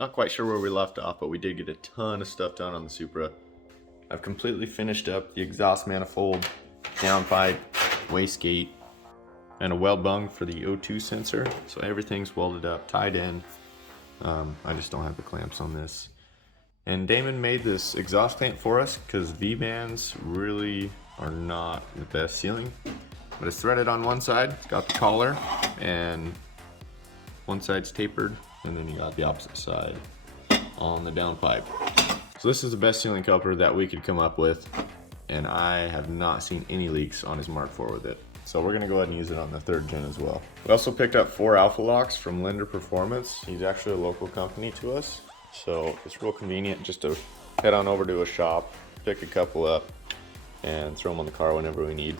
Not quite sure where we left off, but we did get a ton of stuff done on the Supra. I've completely finished up the exhaust manifold, downpipe, wastegate, and a weld bung for the O2 sensor. So everything's welded up, tied in. I just don't have the clamps on this. And Damon made this exhaust clamp for us because V-bands really are not the best sealing. But it's threaded on one side, it's got the collar, and one side's tapered, and then you got the opposite side on the downpipe. So this is the best sealing coupler that we could come up with, and I have not seen any leaks on his Mark IV with it. So we're gonna go ahead and use it on the 3rd gen as well. We also picked up 4 alpha locks from Linder Performance. He's actually a local company to us, so it's real convenient just to head on over to a shop, pick a couple up, and throw them on the car whenever we need.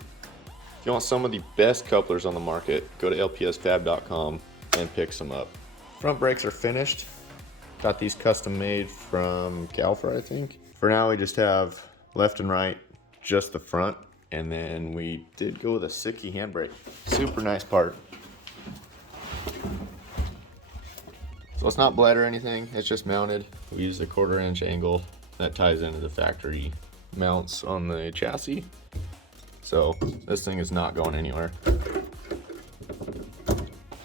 If you want some of the best couplers on the market, go to lpsfab.com and pick some up. Front brakes are finished. Got these custom made from Kelford, I think. For now, we just have left and right, just the front. And then we did go with a Siki handbrake. Super nice part. So it's not bled or anything, it's just mounted. We used a 1/4 inch angle that ties into the factory mounts on the chassis. So this thing is not going anywhere.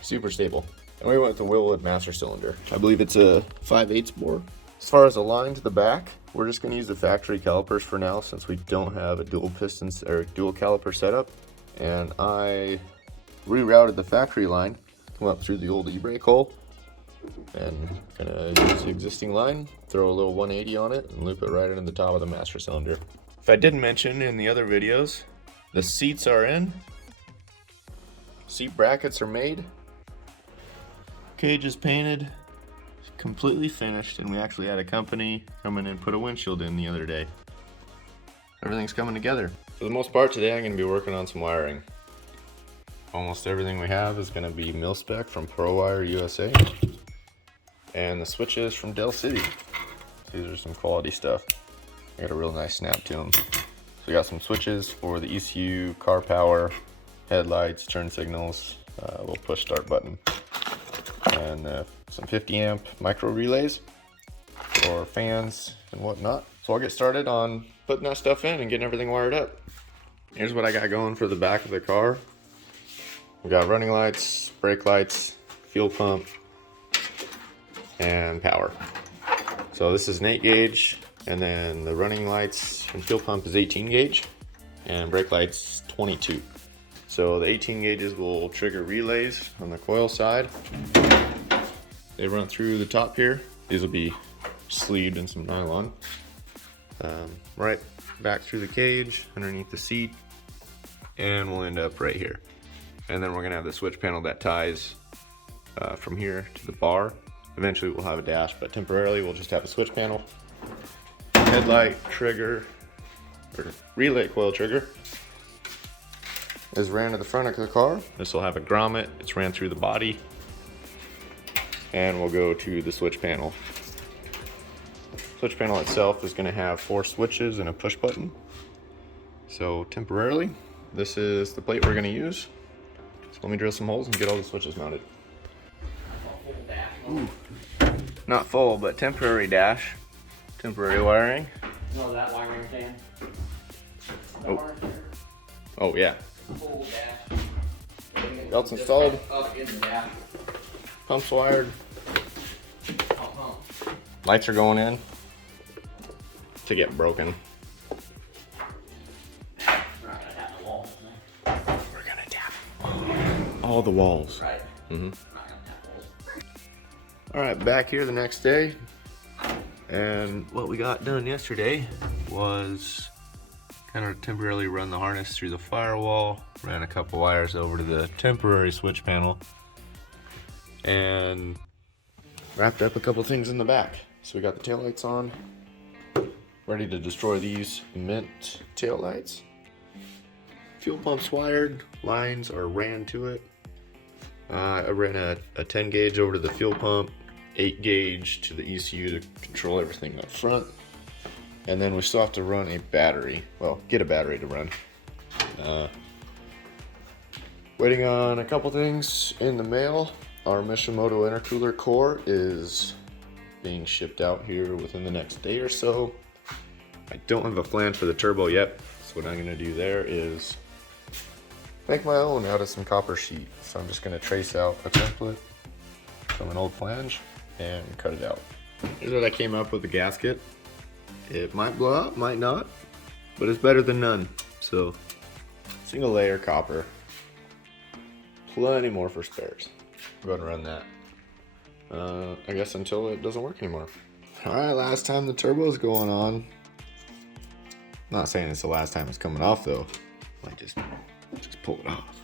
Super stable. And we went with the Wilwood master cylinder. I believe it's a 5/8 bore. As far as the line to the back, we're just gonna use the factory calipers for now since we don't have a dual pistons or dual caliper setup. And I rerouted the factory line, come up through the old e-brake hole, and gonna use the existing line, throw a little 180 on it, and loop it right into the top of the master cylinder. If I didn't mention in the other videos, the seats are in, seat brackets are made, cage is painted, completely finished, and we actually had a company come in and put a windshield in the other day. Everything's coming together. For the most part today I'm going to be working on some wiring. Almost everything we have is going to be mil-spec from ProWire USA, and the switches from Del City. These are some quality stuff. They got a real nice snap to them. So we got some switches for the ECU, car power, headlights, turn signals, a little push start button, and some 50 amp micro relays for fans and whatnot. So I'll get started on putting that stuff in and getting everything wired up. Here's what I got going for the back of the car. We got running lights, brake lights, fuel pump, and power. So this is an 8 gauge, and then the running lights and fuel pump is 18 gauge, and brake lights 22. So the 18 gauges will trigger relays on the coil side. They run through the top here. These will be sleeved in some nylon. Right back through the cage, underneath the seat, and we'll end up right here. And then we're gonna have the switch panel that ties from here to the bar. Eventually we'll have a dash, but temporarily we'll just have a switch panel. Headlight trigger, or relay coil trigger, is ran to the front of the car. This will have a grommet, it's ran through the body, and we'll go to the switch panel. Switch panel itself is going to have 4 switches and a push button. So temporarily, this is the plate we're going to use. So let me drill some holes and get all the switches mounted. Ooh. Not full, but temporary dash. Temporary wiring. No, that wiring fan. Oh yeah. Full dash. Belts installed. Up in the dash. Pumps wired. Pump. Lights are going in to get broken. We're not gonna tap the walls. We're gonna tap all the walls. Right. Mm-hmm. Not gonna tap walls. All right, back here the next day, and what we got done yesterday was kind of temporarily run the harness through the firewall, ran a couple wires over to the temporary switch panel, and wrapped up a couple things in the back. So we got the taillights on, ready to destroy these mint taillights. Fuel pump's wired, lines are ran to it. I ran a 10 gauge over to the fuel pump, 8 gauge to the ECU to control everything up front. And then we still have to run a battery, well, get a battery to run. Waiting on a couple things in the mail. Our Mishimoto intercooler core is being shipped out here within the next day or so. I don't have a flange for the turbo yet, so what I'm gonna do there is make my own out of some copper sheet. So I'm just gonna trace out a template from an old flange and cut it out. Here's what I came up with: the gasket. It might blow up, might not, but it's better than none. So single layer copper, plenty more for spares. I'm going to run that, I guess, until it doesn't work anymore. All right, last time the turbo's going on. I'm not saying it's the last time it's coming off though. Like just pull it off.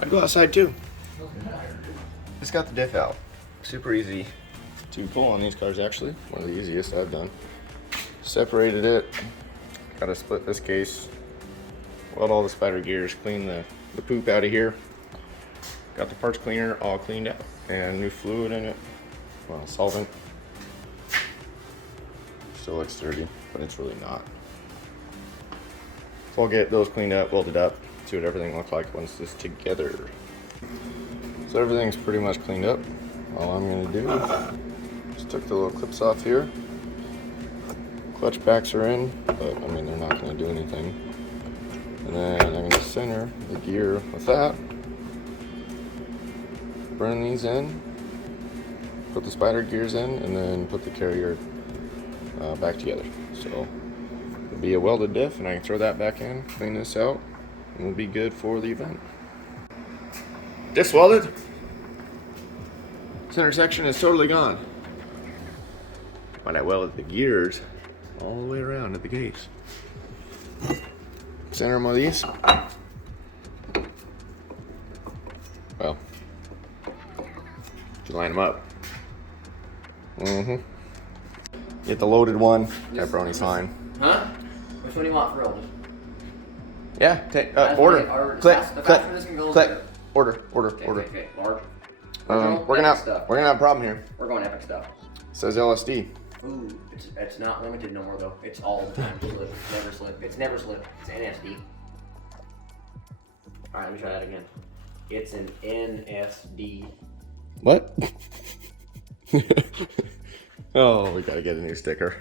I'd go outside too. Just got the diff out. Super easy to pull on these cars, actually. One of the easiest I've done. Separated it. Gotta split this case. Weld all the spider gears. Clean the poop out of here. Got the parts cleaner all cleaned out. And new fluid in it. Well, solvent. Still looks dirty, but it's really not. So I'll get those cleaned up, welded up, see what everything looks like once this is together. So everything's pretty much cleaned up. All I'm gonna do, just took the little clips off here. Clutch backs are in, but I mean, they're not gonna do anything. And then I'm gonna center the gear with that. Burn these in, put the spider gears in, and then put the carrier back together. So it'll be a welded diff, and I can throw that back in, clean this out, and we'll be good for the event. Diff's welded. Center section is totally gone. But I welded the gears all the way around at the case. Center them with these. Well, if you line them up. Get the loaded one. Pepperoni's fine. Huh? Which one do you want for real? Yeah, take order. Click. Order. Okay. Large. We're gonna have a problem here. We're going epic stuff. It says LSD. Ooh, it's not limited no more though. It's all the time slip. Never slip. It's never slip. It's NSD. Alright, let me try that again. It's an NSD. What? Oh, we gotta get a new sticker.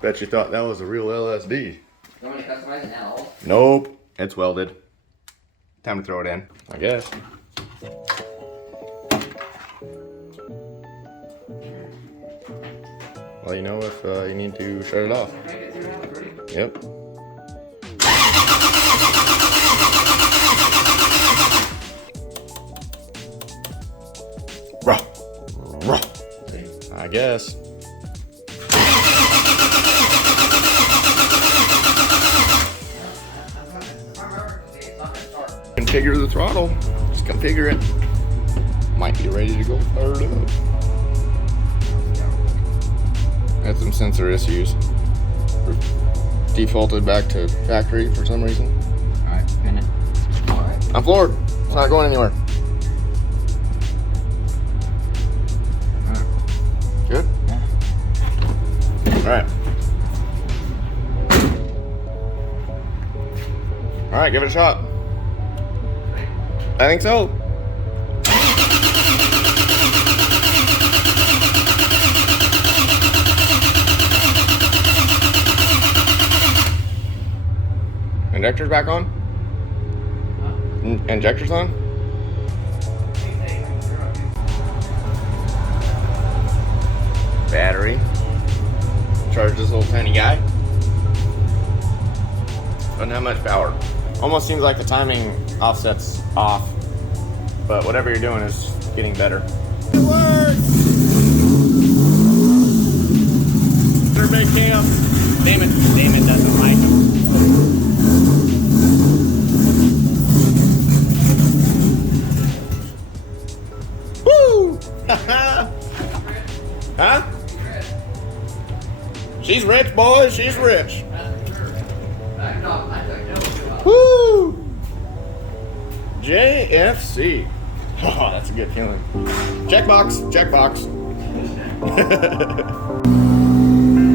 Bet you thought that was a real LSD. You want me to customize it now? Nope, it's welded. Time to throw it in, I guess. Well, you know if you need to shut it off. Yep. Ruh. I guess. Configure the throttle. Just configure it. Might be ready to go fired up. Had some sensor issues. Defaulted back to factory for some reason. Alright, spin it. Alright. I'm floored. It's not going anywhere. Good? Yeah. Alright. Alright, give it a shot. I think so. Injectors back on? Injectors on? Battery. Charge this little tiny guy. Doesn't have much power. Almost seems like the timing offset's off, but whatever you're doing is getting better. It works! Survey cam. Damon doesn't like them. Woo! Huh? She's rich, boys. She's rich. Woo! JFC. Oh, that's a good feeling. Checkbox.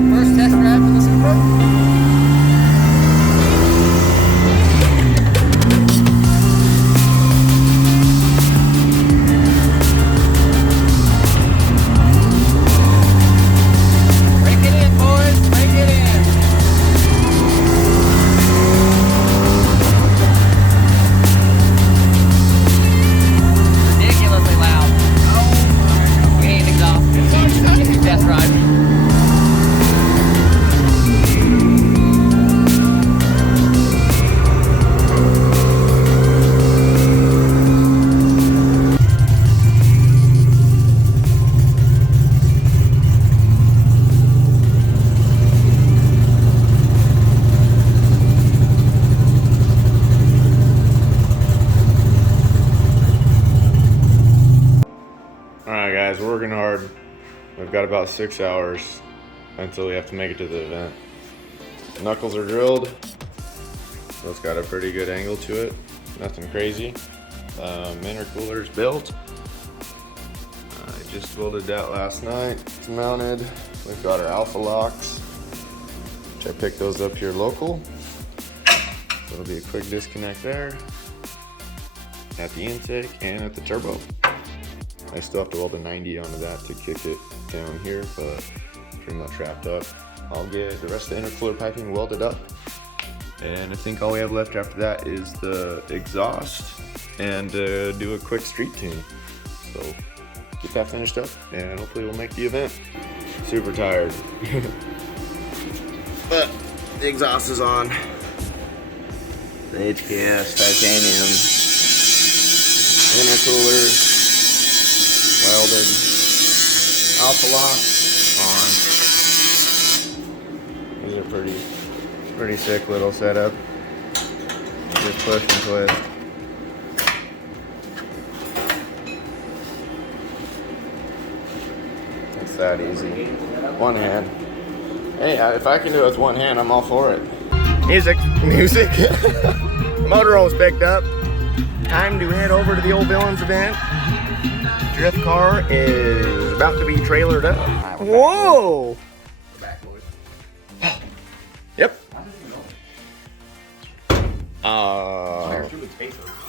First test drive for the Supra. we've got about 6 hours until we have to make it to the event. The knuckles are drilled, so it's got a pretty good angle to it. Nothing crazy. Intercooler's built. I just welded that last night. It's mounted. We've got our alpha locks, which I picked those up here local. So it'll be a quick disconnect there at the intake and at the turbo. I still have to weld a 90 onto that to kick it down here, but pretty much wrapped up. I'll get the rest of the intercooler piping welded up, and I think all we have left after that is the exhaust and do a quick street tune. So get that finished up and hopefully we'll make the event. Super tired. But the exhaust is on. The HKS titanium intercoolers welded, alpha lock on. These are pretty sick little setup. Just push and twist. It's that easy. One hand. Hey, if I can do it with one hand, I'm all for it. Music. Motor hole's picked up. Time to head over to the Old Villains event. Drift car is about to be trailered up. Whoa! We're back, boys. Yep. I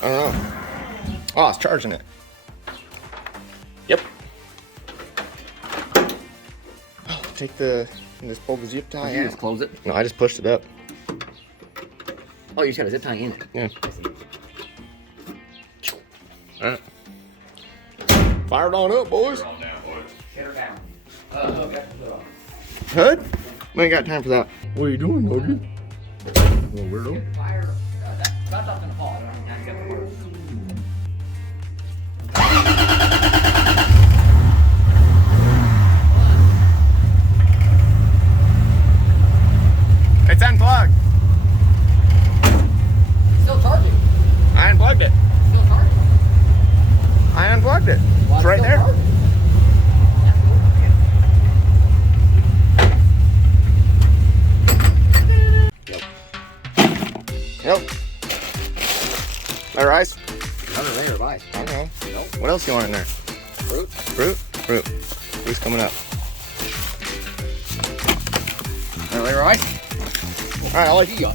I don't know. Oh, it's charging it. Yep. Oh, take just pull the zip tie Did you out. just close it? No, I just pushed it up. Oh, you just got a zip tie in it. Yeah. Alright. Fire it on up, boys. Set her down. Okay. Hood? We ain't got time for that. What are you doing, Logan? Little weirdo. Fire. That's not gonna fall. I don't get the word. It's unplugged. Still charging. I unplugged it. Still charging. I unplugged it. Well, It's right still there. charging. Yep. Layer ice? Another layer of ice. I don't know. Nope. What else you want in there? Fruit. Fruit? Who's coming up? Another layer of ice. Alright, I'll let you go.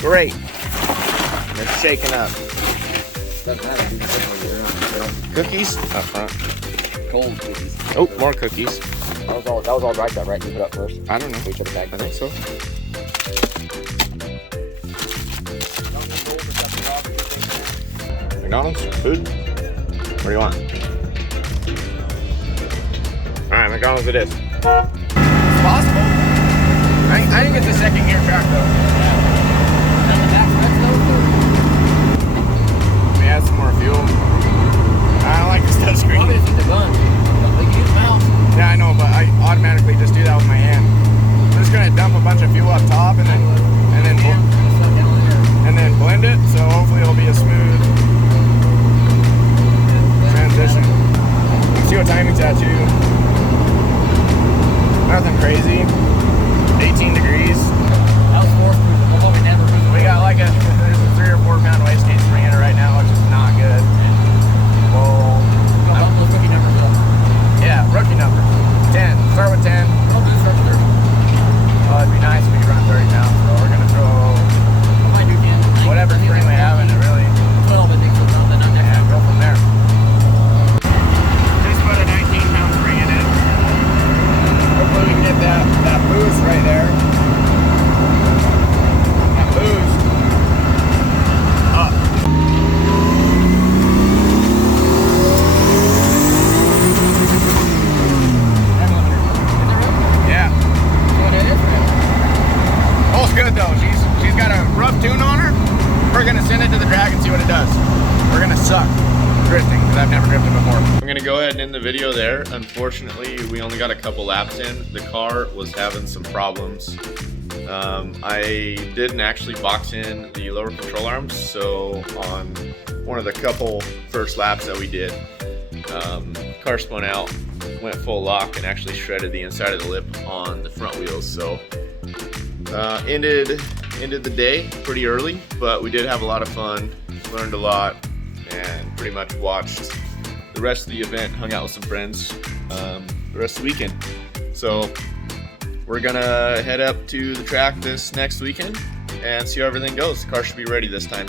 Great. It's shaking up. Doesn't matter. You can put it around. Cookies? Up front. Cold cookies. Oh, more cookies. That was all dry stuff, right? You put it up first. I don't know. We should have bagged. I think so. McDonald's? Food? What do you want? Alright, McDonald's it is. It's possible. I think it's a second gear track though. Let me add some more fuel. I don't like this touchscreen. Obviously the gun. But you use the mouse. Yeah, I know, but I automatically just do that with my hand. I'm just gonna dump a bunch of fuel up top and then blend it, so hopefully it'll be a smooth transition. See what timing's at too. Nothing crazy. 18 degrees. That was force cruising. We'll probably never cruise. We got like a 3 or 4 pound wastegate spring in it right now, which is not good. Well, Bump those rookie numbers up. yeah, rookie number. 10. Start with 10. I'll do start with 30. Oh, it'd be nice if we could run 30 pounds, so we're gonna throw I might do 10. whatever spring we have in it, really. 12 I think so. Something. I'm Yeah, next. go from there. Just put a 19 pound spring in it. Hopefully we can get that boost right there. That boost up. Yeah. All's good though. She's got a rough tune on her. We're gonna send it to the drag and see what it does. We're gonna suck drifting because I've never drifted before. I'm gonna go ahead and end the video there. Unfortunately, we only got a couple laps in. The car was having some problems. I didn't actually box in the lower control arms, so on one of the couple first laps that we did, Car spun out, went full lock, and actually shredded the inside of the lip on the front wheels. So ended the day pretty early, but we did have a lot of fun, learned a lot, and pretty much watched the rest of the event, hung out with some friends the rest of the weekend. So we're gonna head up to the track this next weekend and see how everything goes. The car should be ready this time.